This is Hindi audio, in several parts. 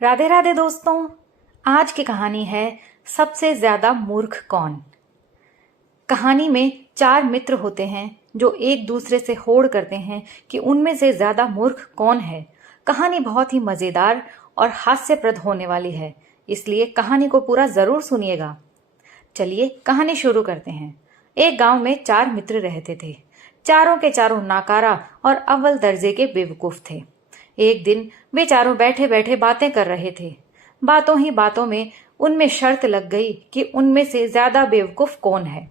राधे राधे दोस्तों। आज की कहानी है सबसे ज्यादा मूर्ख कौन। कहानी में 4 मित्र होते हैं जो एक दूसरे से होड़ करते हैं कि उनमें से ज्यादा मूर्ख कौन है। कहानी बहुत ही मजेदार और हास्यप्रद होने वाली है, इसलिए कहानी को पूरा जरूर सुनिएगा। चलिए कहानी शुरू करते हैं। एक गांव में 4 मित्र रहते थे। चारों के चारों नाकारा और अव्वल दर्जे के बेवकूफ थे। एक दिन वे चारों बैठे बैठे बातें कर रहे थे। बातों ही बातों में उनमें शर्त लग गई कि उनमें से ज्यादा बेवकूफ कौन है।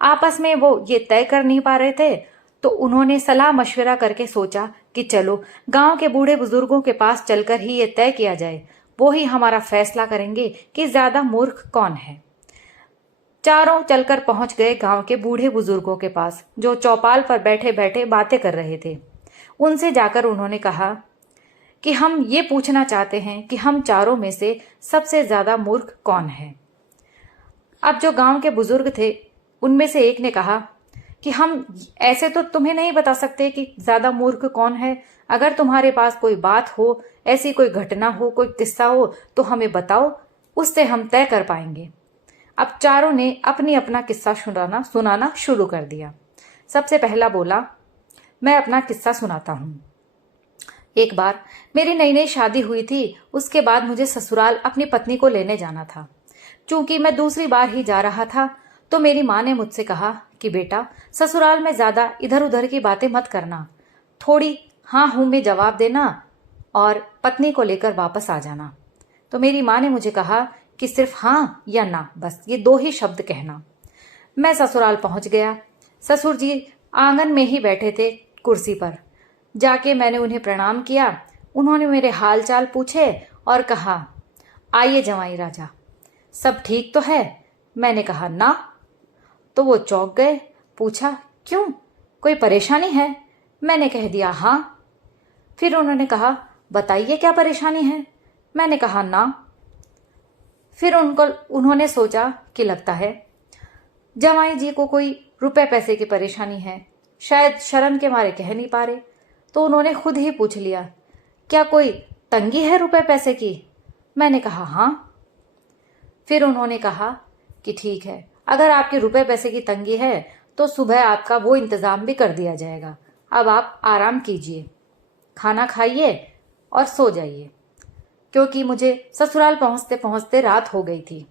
आपस में वो ये तय कर नहीं पा रहे थे, तो उन्होंने सलाह मशवरा करके सोचा कि चलो गांव के बूढ़े बुजुर्गों के पास चलकर ही ये तय किया जाए। वो ही हमारा फैसला करेंगे कि ज्यादा मूर्ख कौन है। चारों चलकर पहुंच गए गांव के बूढ़े बुजुर्गों के पास, जो चौपाल पर बैठे बैठे बातें कर रहे थे। उनसे जाकर उन्होंने कहा कि हम ये पूछना चाहते हैं कि हम चारों में से सबसे ज्यादा मूर्ख कौन है। अब जो गांव के बुजुर्ग थे उनमें से एक ने कहा कि हम ऐसे तो तुम्हें नहीं बता सकते कि ज्यादा मूर्ख कौन है। अगर तुम्हारे पास कोई बात हो, ऐसी कोई घटना हो, कोई किस्सा हो तो हमें बताओ, उससे हम तय कर पाएंगे। अब चारों ने अपनी अपना किस्सा सुनाना शुरू कर दिया। सबसे पहला बोला, मैं अपना किस्सा सुनाता हूं। एक बार मेरी नई नई शादी हुई थी। उसके बाद मुझे ससुराल अपनी पत्नी को लेने जाना था। चूंकि मैं दूसरी बार ही जा रहा था, तो मेरी माँ ने मुझसे कहा कि बेटा, ससुराल में ज्यादा इधर उधर की बातें मत करना, थोड़ी हाँ हूं में जवाब देना और पत्नी को लेकर वापस आ जाना। तो मेरी माँ ने मुझे कहा कि सिर्फ हाँ या ना, बस ये 2 ही शब्द कहना। मैं ससुराल पहुंच गया। ससुर जी आंगन में ही बैठे थे कुर्सी पर। जाके मैंने उन्हें प्रणाम किया। उन्होंने मेरे हाल चाल पूछे और कहा, आइए जमाई राजा, सब ठीक तो है? मैंने कहा ना। तो वो चौंक गए। पूछा, क्यों, कोई परेशानी है? मैंने कह दिया हाँ। फिर उन्होंने कहा, बताइए क्या परेशानी है? मैंने कहा ना। फिर उन्होंने सोचा कि लगता है जमाई जी को कोई रुपए पैसे की परेशानी है, शायद शर्म के मारे कह नहीं पा रहे। तो उन्होंने खुद ही पूछ लिया, क्या कोई तंगी है रुपए पैसे की? मैंने कहा हाँ। फिर उन्होंने कहा कि ठीक है, अगर आपके रुपए पैसे की तंगी है तो सुबह आपका वो इंतजाम भी कर दिया जाएगा। अब आप आराम कीजिए, खाना खाइए और सो जाइए, क्योंकि मुझे ससुराल पहुंचते पहुंचते रात हो गई थी।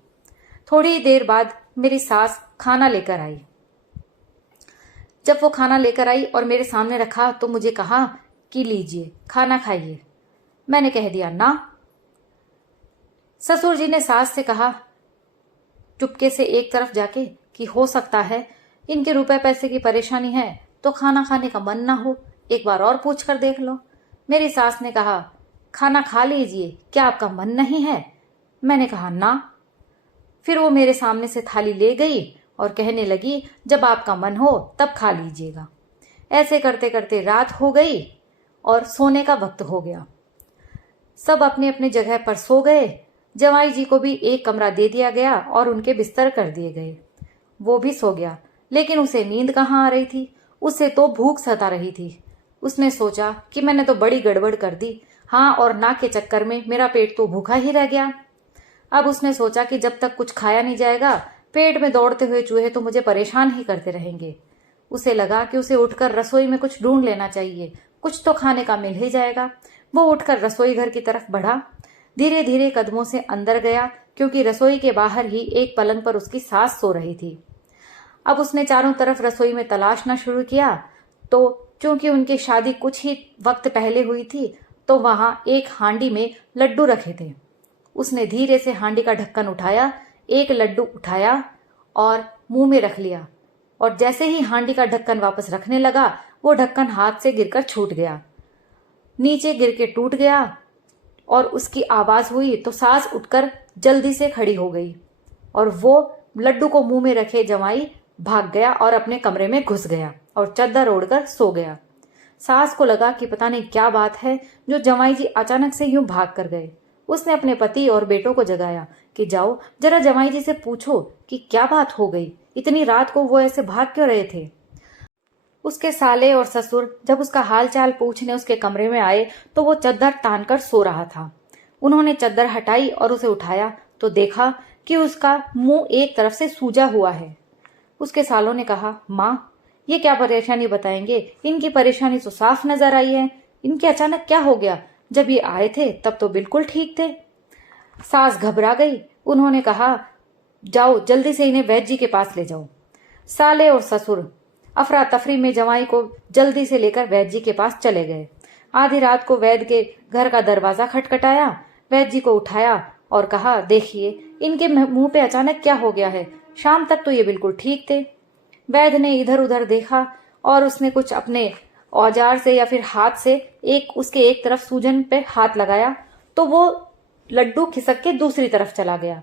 थोड़ी देर बाद मेरी सास खाना लेकर आई। जब वो खाना लेकर आई और मेरे सामने रखा तो मुझे कहा कि लीजिए खाना खाइए। मैंने कह दिया ना। ससुर जी ने सास से कहा चुपके से एक तरफ जाके कि हो सकता है इनके रुपए पैसे की परेशानी है तो खाना खाने का मन ना हो, एक बार और पूछ कर देख लो। मेरी सास ने कहा, खाना खा लीजिए, क्या आपका मन नहीं है? मैंने कहा ना। फिर वो मेरे सामने से थाली ले गई और कहने लगी, जब आपका मन हो तब खा लीजिएगा। ऐसे करते करते रात हो गई और सोने का वक्त हो गया। सब अपने अपने जगह पर सो गए। जवाई जी को भी एक कमरा दे दिया गया और उनके बिस्तर कर दिए गए। वो भी सो गया, लेकिन उसे नींद कहाँ आ रही थी, उसे तो भूख सता रही थी। उसने सोचा कि मैंने तो बड़ी गड़बड़ कर दी, हाँ और ना के चक्कर में मेरा पेट तो भूखा ही रह गया। अब उसने सोचा कि जब तक कुछ खाया नहीं जाएगा, पेट में दौड़ते हुए चूहे तो मुझे परेशान ही करते रहेंगे। उसे लगा कि उसे उठकर रसोई में कुछ ढूंढ लेना चाहिए, कुछ तो खाने का मिल ही जाएगा। वो उठकर रसोई घर की तरफ बढ़ा। धीरे धीरे कदमों से अंदर गया, क्योंकि रसोई के बाहर ही एक पलंग पर उसकी सास सो रही थी। अब उसने चारों तरफ रसोई में तलाशना शुरू किया, तो चूंकि उनकी शादी कुछ ही वक्त पहले हुई थी, तो वहां एक हांडी में लड्डू रखे थे। उसने धीरे से हांडी का ढक्कन उठाया, एक लड्डू उठाया और मुंह में रख लिया, और जैसे ही हांडी का ढक्कन वापस रखने लगा, वो ढक्कन हाथ से गिरकर छूट गया, नीचे गिर के टूट गया। और उसकी आवाज हुई तो सास उठकर जल्दी से खड़ी हो गई और वो लड्डू को मुंह में रखे जमाई भाग गया और अपने कमरे में घुस गया और चद्दर ओढ़कर सो गया। सास को लगा कि पता नहीं क्या बात है जो जमाई जी अचानक से यूं भाग कर गए। उसने अपने पति और बेटों को जगाया कि जाओ जरा जमाई जी से पूछो कि क्या बात हो गई, इतनी रात को वो ऐसे भाग क्यों रहे थे। उसके साले और ससुर जब उसका हाल चाल पूछने उसके कमरे में आए तो वो चद्दर तान कर सो रहा था। उन्होंने चद्दर हटाई और उसे उठाया तो देखा कि उसका मुंह एक तरफ से सूजा हुआ है। उसके सालों ने कहा, माँ, ये क्या परेशानी बताएंगे? इनकी परेशानी तो साफ नजर आई है। इनके अचानक क्या हो गया? जब ये आए थे तब तो बिल्कुल ठीक थे। सास घबरा गई। उन्होंने कहा, जाओ जल्दी से इन्हें वैद्य जी के पास ले जाओ। साले और ससुर अफरा तफरी में जवाई को जल्दी से लेकर वैद्य जी के पास चले गए। आधी रात को वैद्य के घर का दरवाजा खटखटाया। वैद्य जी को उठाया और कहा, देखिए इनके मुंह पे अचानक क्या हो गया है? शाम तक तो ये बिल्कुल ठीक थे। वैद्य ने इधर उधर देखा और उसने कुछ अपने औजार से या फिर हाथ से उसके एक तरफ सूजन पे हाथ लगाया तो वो लड्डू खिसक के दूसरी तरफ चला गया।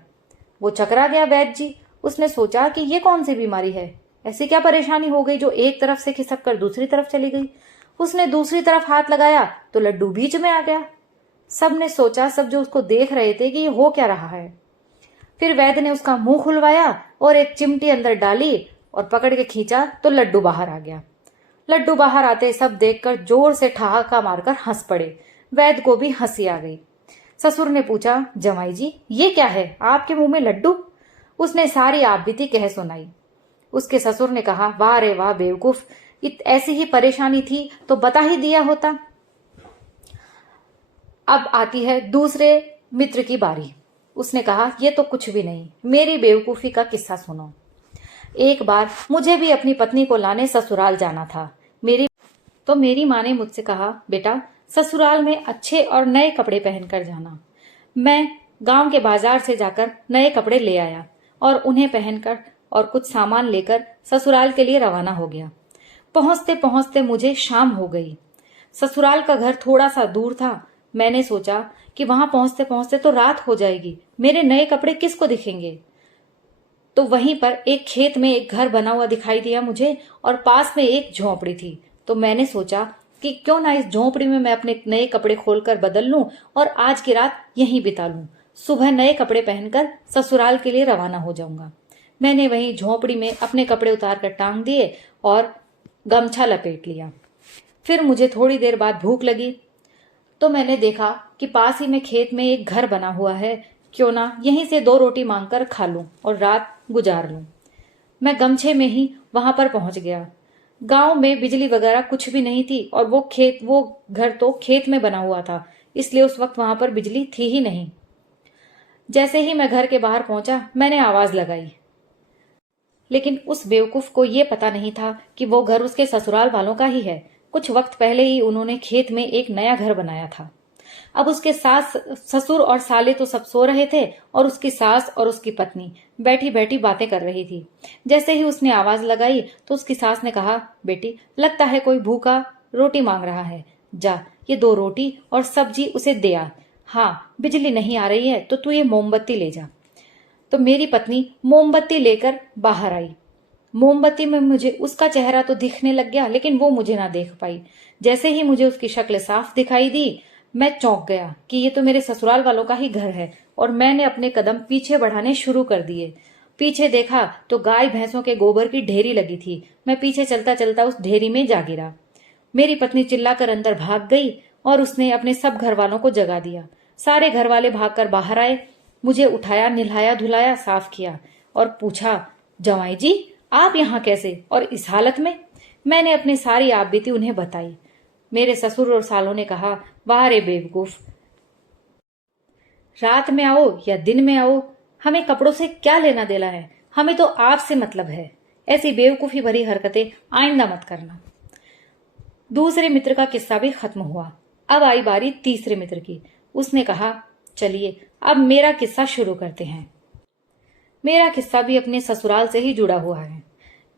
वो चकरा गया वैद्य जी। उसने सोचा कि ये कौन सी बीमारी है? ऐसी क्या परेशानी हो गई जो एक तरफ से खिसक कर दूसरी तरफ चली गई? उसने दूसरी तरफ हाथ लगाया तो लड्डू बीच में आ गया। सब ने सोचा, सब जो उसको देख रहे थे, कि ये हो क्या रहा है। फिर वैद्य ने उसका मुंह खुलवाया और एक चिमटी अंदर डाली और पकड़ के खींचा तो लड्डू बाहर आ गया। लड्डू बाहर आते सब देखकर जोर से ठहाका मारकर हंस पड़े। वैद्य को भी हंसी आ गई। ससुर ने पूछा, जमाई जी ये क्या है, आपके मुंह में लड्डू? उसने सारी आपबीती कह सुनाई। उसके ससुर ने कहा, वाह रे वाह बेवकूफ, ऐसी ही परेशानी थी तो बता ही दिया होता। अब आती है दूसरे मित्र की बारी। उसने कहा, ये तो कुछ भी नहीं, मेरी बेवकूफी का किस्सा सुनो। एक बार मुझे भी अपनी पत्नी को लाने ससुराल जाना था। मेरी माँ ने मुझसे कहा, बेटा ससुराल में अच्छे और नए कपड़े पहनकर जाना। मैं गांव के बाजार से जाकर नए कपड़े ले आया और उन्हें पहनकर और कुछ सामान लेकर ससुराल के लिए रवाना हो गया। पहुंचते पहुंचते मुझे शाम हो गई। ससुराल का घर थोड़ा सा दूर था। मैंने सोचा कि वहां पहुंचते पहुंचते तो रात हो जाएगी, मेरे नए कपड़े किसको दिखेंगे। तो वहीं पर एक खेत में एक घर बना हुआ दिखाई दिया मुझे और पास में एक झोंपड़ी थी। तो मैंने सोचा कि क्यों ना इस झोंपड़ी में मैं अपने नए कपड़े खोलकर बदल लूं और आज की रात यहीं बिता लूं। सुबह नए कपड़े पहनकर ससुराल के लिए रवाना हो जाऊंगा। मैंने वहीं झोंपड़ी में अपने कपड़े उतार कर टांग दिए और गमछा लपेट लिया। फिर मुझे थोड़ी देर बाद भूख लगी तो मैंने देखा कि पास ही में खेत में एक घर बना हुआ है, क्यों ना यहीं से 2 रोटी मांगकर खा लूं और रात गुजार लूं। मैं गमछे में ही वहां पर पहुंच गया। गांव में बिजली वगैरह कुछ भी नहीं थी और वो घर तो खेत में बना हुआ था, इसलिए उस वक्त वहां पर बिजली थी ही नहीं। जैसे ही मैं घर के बाहर पहुंचा मैंने आवाज लगाई, लेकिन उस बेवकूफ को यह पता नहीं था कि वो घर उसके ससुराल वालों का ही है। कुछ वक्त पहले ही उन्होंने खेत में एक नया घर बनाया था। अब उसके सास ससुर और साले तो सब सो रहे थे और उसकी सास और उसकी पत्नी बैठी बैठी बातें कर रही थी। जैसे ही उसने आवाज लगाई तो उसकी सास ने कहा, बेटी लगता है कोई भूखा रोटी मांग रहा है, जा ये 2 रोटी और सब्जी उसे दे आ। हाँ बिजली नहीं आ रही है तो तू ये मोमबत्ती ले जा। तो मेरी पत्नी मोमबत्ती लेकर बाहर आई। मोमबत्ती में मुझे उसका चेहरा तो दिखने लग गया, लेकिन वो मुझे ना देख पाई। जैसे ही मुझे उसकी शक्ल साफ दिखाई दी मैं चौंक गया कि ये तो मेरे ससुराल वालों का ही घर है और मैंने अपने कदम पीछे बढ़ाने शुरू कर दिए। पीछे देखा तो गाय भैंसों के गोबर की ढेरी लगी थी। मैं पीछे चलता चलता उस ढेरी में जा गिरा। मेरी पत्नी चिल्लाकर अंदर भाग गई और उसने अपने सब घर वालों को जगा दिया। सारे घर वाले भागकर बाहर आए, मुझे उठाया, नहलाया धुलाया, साफ किया और पूछा, जवाई जी आप यहाँ कैसे और इस हालत में? मैंने अपनी सारी आपबीती उन्हें बताई। मेरे ससुर और सालों ने कहा, वाह रे बेवकूफ, रात में आओ या दिन में आओ, हमें कपड़ों से क्या लेना देना है, हमें तो आपसे मतलब है। ऐसी बेवकूफी भरी हरकतें आइंदा मत करना। दूसरे मित्र का किस्सा भी खत्म हुआ। अब आई बारी तीसरे मित्र की। उसने कहा, चलिए अब मेरा किस्सा शुरू करते हैं। मेरा किस्सा भी अपने ससुराल से ही जुड़ा हुआ है।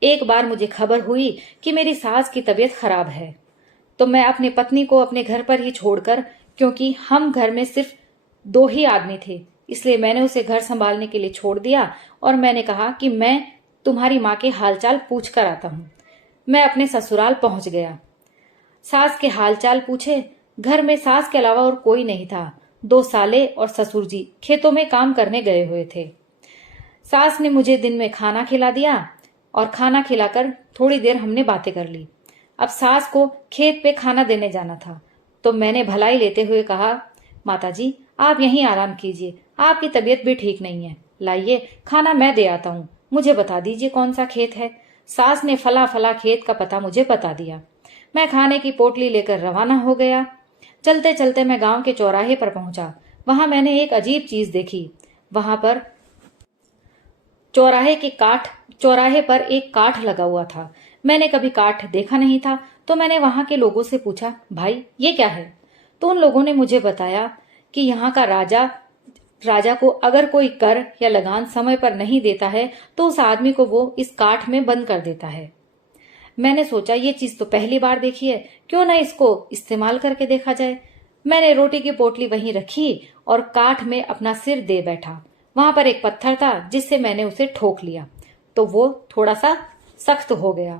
एक बार मुझे खबर हुई कि मेरी सास की तबीयत खराब है, तो मैं अपनी पत्नी को अपने घर पर ही छोड़कर, क्योंकि हम घर में सिर्फ 2 ही आदमी थे, इसलिए मैंने उसे घर संभालने के लिए छोड़ दिया और मैंने कहा कि मैं तुम्हारी माँ के हालचाल पूछ कर आता हूँ। मैं अपने ससुराल पहुंच गया। सास के हालचाल पूछे। घर में सास के अलावा और कोई नहीं था। 2 साले और ससुर जी खेतों में काम करने गए हुए थे। सास ने मुझे दिन में खाना खिला दिया और खाना खिलाकर थोड़ी देर हमने बातें कर ली। अब सास को खेत पे खाना देने जाना था, तो मैंने भलाई लेते हुए कहा, माताजी आप यहीं आराम कीजिए, आपकी तबीयत भी ठीक नहीं है। लाइए खाना मैं दे आता हूँ। मुझे बता दीजिए कौन सा खेत है। सास ने फला फला खेत का पता मुझे बता दिया। मैं खाने की पोटली लेकर रवाना हो गया। चलते चलते मैं गांव के चौराहे पर पहुंचा। वहां मैंने एक अजीब चीज देखी। वहां पर चौराहे पर एक काठ लगा हुआ था। मैंने कभी काठ देखा नहीं था, तो मैंने वहां के लोगों से पूछा, भाई ये क्या है? तो उन लोगों ने मुझे बताया कि यहाँ का राजा को अगर कोई कर या लगान समय पर नहीं देता है तो उस आदमी को वो इस काठ में बंद कर देता है। मैंने सोचा ये चीज तो पहली बार देखी है, क्यों ना इसको इस्तेमाल करके देखा जाए। मैंने रोटी की पोटली वहीं रखी और काठ में अपना सिर दे बैठा। वहां पर एक पत्थर था जिससे मैंने उसे ठोक लिया, तो वो थोड़ा सा सख्त हो गया।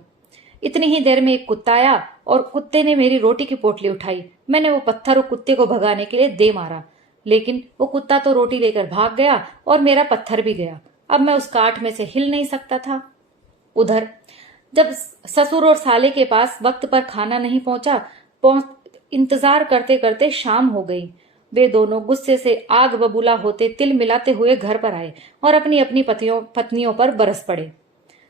इतनी ही देर में एक कुत्ता आया और कुत्ते ने मेरी रोटी की पोटली उठाई। मैंने वो पत्थर और कुत्ते को भगाने के लिए दे मारा, लेकिन वो कुत्ता तो रोटी लेकर भाग गया और मेरा पत्थर भी गया। अब मैं उस काठ में से हिल नहीं सकता था। उधर जब ससुर और साले के पास वक्त पर खाना नहीं इंतजार करते करते शाम हो गई। वे दोनों गुस्से से आग बबूला होते तिल मिलाते हुए घर पर आए और अपनी अपनी पत्नियों पर बरस पड़े।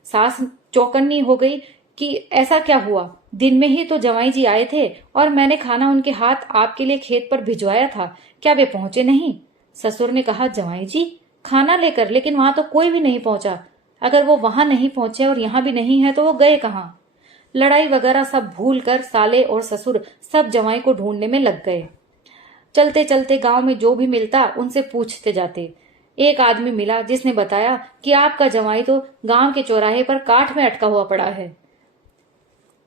सास चौकन्नी हो गई कि ऐसा क्या हुआ? दिन में ही तो जवाई जी आए थे और मैंने खाना उनके हाथ आपके लिए खेत पर भिजवाया था, क्या वे पहुंचे नहीं? ससुर ने कहा, जवाई जी खाना लेकर, लेकिन वहां तो कोई भी नहीं पहुंचा। अगर वो वहां नहीं पहुंचे और यहाँ भी नहीं है तो वो गए कहाँ? लड़ाई वगैरह सब भूल कर साले और ससुर सब जवाई को ढूंढने में लग गए। चलते चलते गांव में जो भी मिलता उनसे पूछते जाते। एक आदमी मिला जिसने बताया कि आपका जवाई तो गांव के चौराहे पर काठ में अटका हुआ पड़ा है।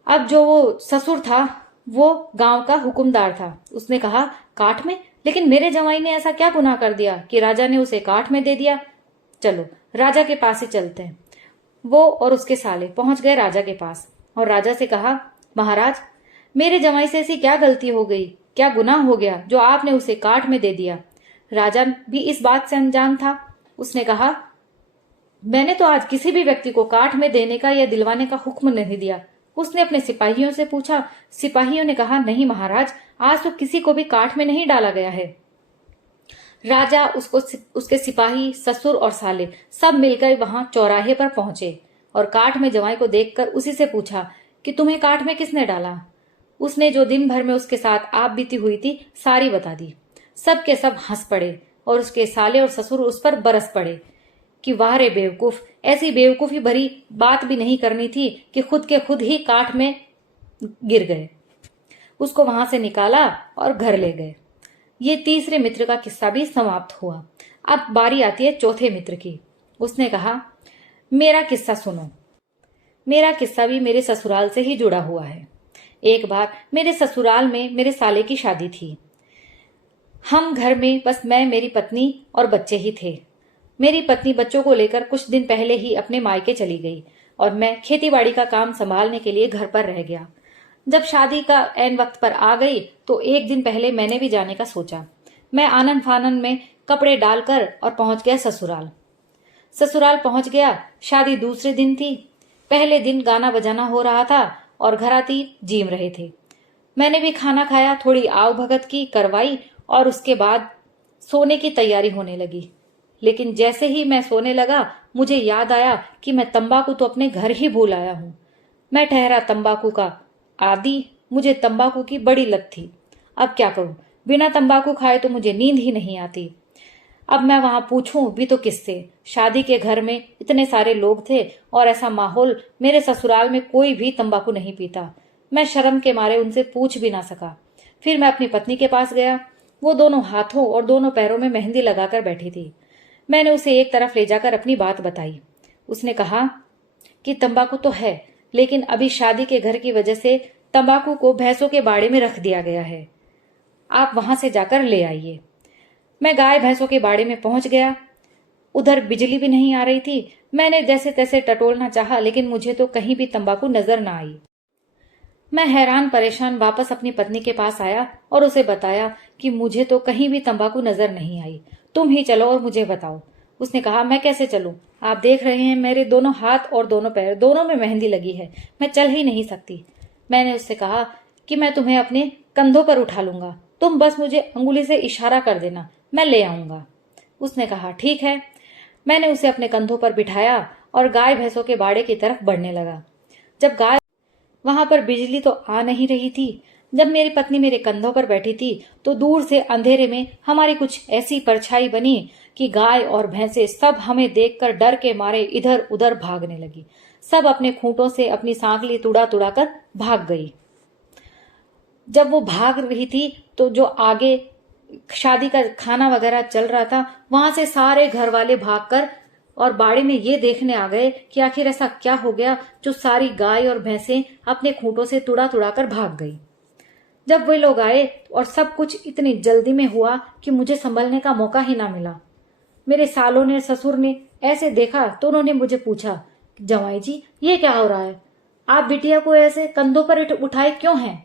अब जो वो ससुर था वो गांव का हुक्मदार था। उसने कहा, काठ में? लेकिन मेरे जवाई ने ऐसा क्या गुनाह कर दिया कि राजा ने उसे काठ में दे दिया? चलो राजा के पास ही चलते हैं। वो और उसके साले पहुंच गए राजा के पास और राजा से कहा, महाराज मेरे जवाई से ऐसी क्या गलती हो गई, क्या गुनाह हो गया जो आपने उसे काठ में दे दिया? राजा भी इस बात से अनजान था। उसने कहा, मैंने तो आज किसी भी व्यक्ति को काठ में देने का या दिलवाने का हुक्म नहीं दिया। उसने अपने सिपाहियों से पूछा। सिपाहियों ने कहा, नहीं महाराज, आज तो किसी को भी काठ में नहीं डाला गया है। राजा, उसके सिपाही, ससुर और साले सब मिलकर वहां चौराहे पर पहुंचे और काठ में जवाई को देखकर उसी से पूछा कि तुम्हें काठ में किसने डाला? उसने जो दिन भर में उसके साथ आप बीती हुई थी सारी बता दी। सब के सब हंस पड़े और उसके साले और ससुर उस पर बरस पड़े कि वाह रे बेवकूफ, ऐसी बेवकूफी भरी बात भी नहीं करनी थी कि खुद के खुद ही काठ में गिर गए। उसको वहां से निकाला और घर ले गए। ये तीसरे मित्र का किस्सा भी समाप्त हुआ। अब बारी आती है चौथे मित्र की। उसने कहा, मेरा किस्सा सुनो। मेरा किस्सा भी मेरे ससुराल से ही जुड़ा हुआ है। एक बार मेरे ससुराल में मेरे साले की शादी थी। हम घर में बस मैं, मेरी पत्नी और बच्चे ही थे। मेरी पत्नी बच्चों को लेकर कुछ दिन पहले ही अपने मायके चली गई और मैं खेतीबाड़ी का काम संभालने के लिए घर पर रह गया। जब शादी का ऐन वक्त पर आ गई तो एक दिन पहले मैंने भी जाने का सोचा। मैं आनन फानन में कपड़े डालकर और पहुंच गया ससुराल। ससुराल पहुंच गया। शादी दूसरे दिन थी। पहले दिन गाना बजाना हो रहा था और घराती जीम रहे थे। मैंने भी खाना खाया, थोड़ी आव भगत की करवाई और उसके बाद सोने की तैयारी होने लगी। लेकिन जैसे ही मैं सोने लगा मुझे याद आया कि मैं तंबाकू तो अपने घर ही भूल आया हूं। मैं ठहरा तंबाकू का आदी। मुझे तंबाकू की बड़ी लत थी। अब क्या करूं? बिना तंबाकू खाए तो मुझे नींद ही नहीं आती। अब मैं वहां पूछूं भी तो किससे? शादी के घर में इतने सारे लोग थे और ऐसा माहौल, मेरे ससुराल में कोई भी तंबाकू नहीं पीता। मैं शर्म के मारे उनसे पूछ भी ना सका। फिर मैं अपनी पत्नी के पास गया। वो दोनों हाथों और दोनों पैरों में मेहंदी लगाकर बैठी थी। मैंने उसे एक तरफ ले जाकर अपनी बात बताई। उसने कहा कि तंबाकू तो है, लेकिन अभी शादी के घर की वजह से तंबाकू को भैंसों के बाड़े में रख दिया गया है। आप वहां से जाकर ले आइए। मैं गाय भैंसों के बाड़े में पहुंच गया। उधर बिजली भी नहीं आ रही थी। मैंने जैसे तैसे टटोलना चाहा, लेकिन मुझे तो कहीं भी तंबाकू नजर ना आई। मैं हैरान परेशान वापस अपनी पत्नी के पास आया और उसे बताया कि मुझे तो कहीं भी तंबाकू नजर नहीं आई। तुम ही चलो और मुझे बताओ। उसने कहा, मैं कैसे चलूं? आप देख रहे हैं मेरे दोनों हाथ और दोनों पैर दोनों में मेहंदी लगी है। मैं चल ही नहीं सकती। मैंने उससे कहा कि मैं तुम्हें अपने कंधों पर उठा लूंगा, तुम बस मुझे अंगुली से इशारा कर देना, मैं ले आऊंगा। उसने कहा ठीक है। मैंने उसे अपने कंधों पर बिठाया और गाय भैंसों के बाड़े की तरफ बढ़ने लगा। जब गाय वहां पर बिजली तो आ नहीं रही थी। जब मेरी पत्नी मेरे कंधों पर बैठी थी तो दूर से अंधेरे में हमारी कुछ ऐसी परछाई बनी कि गाय और भैंसे सब हमें देखकर डर के मारे इधर उधर भागने लगी। सब अपने खूंटों से अपनी सांकली तुड़ा तुड़ा कर भाग गई। जब वो भाग रही थी तो जो आगे शादी का खाना वगैरह चल रहा था वहां से सारे घर वाले भागकर और बाड़े में ये देखने आ गए कि आखिर ऐसा क्या हो गया जो सारी गाय और भैंसें अपने खूंटों से तुड़ा तुड़ा कर भाग गई। जब वे लोग आए और सब कुछ इतनी जल्दी में हुआ कि मुझे संभलने का मौका ही ना मिला। मेरे सालों ने ससुर ने ऐसे देखा तो उन्होंने मुझे पूछा, जवाई जी ये क्या हो रहा है, आप बिटिया को ऐसे कंधों पर उठाए क्यों हैं?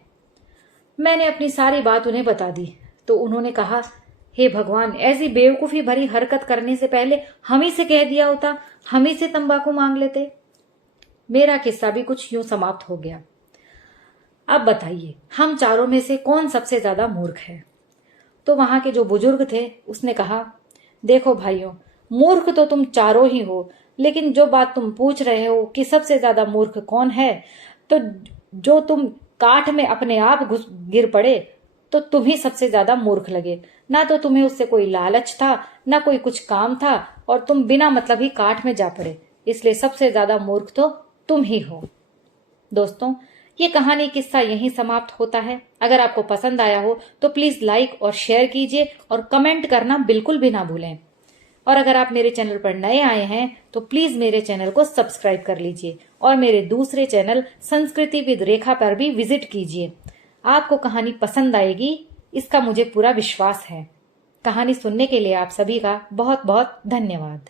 मैंने अपनी सारी बात उन्हें बता दी तो उन्होंने कहा, हे भगवान, ऐसी बेवकूफी भरी हरकत करने से पहले हम ही से कह दिया होता, हम ही से तंबाकू मांग लेते। मेरा किस्सा भी कुछ यूं समाप्त हो गया। अब बताइए हम चारों में से कौन सबसे ज्यादा मूर्ख है? तो वहां के जो बुजुर्ग थे उसने कहा, देखो भाइयों, मूर्ख तो तुम चारों ही हो, लेकिन जो बात तुम पूछ रहे हो कि सबसे ज्यादा मूर्ख कौन है, तो जो तुम काठ में अपने आप घुस गिर पड़े तो तुम ही सबसे ज्यादा मूर्ख लगे। ना तो तुम्हें उससे कोई लालच था, ना कोई कुछ काम था, और तुम बिना मतलब ही काठ में जा पड़े। इसलिए सबसे ज्यादा मूर्ख तो तुम ही हो। दोस्तों, ये कहानी किस्सा यहीं समाप्त होता है। अगर आपको पसंद आया हो तो प्लीज लाइक और शेयर कीजिए और कमेंट करना बिल्कुल भी ना भूलें। और अगर आप मेरे चैनल पर नए आए हैं तो प्लीज मेरे चैनल को सब्सक्राइब कर लीजिए और मेरे दूसरे चैनल संस्कृति विद रेखा पर भी विजिट कीजिए। आपको कहानी पसंद आएगी, इसका मुझे पूरा विश्वास है। कहानी सुनने के लिए आप सभी का बहुत बहुत धन्यवाद।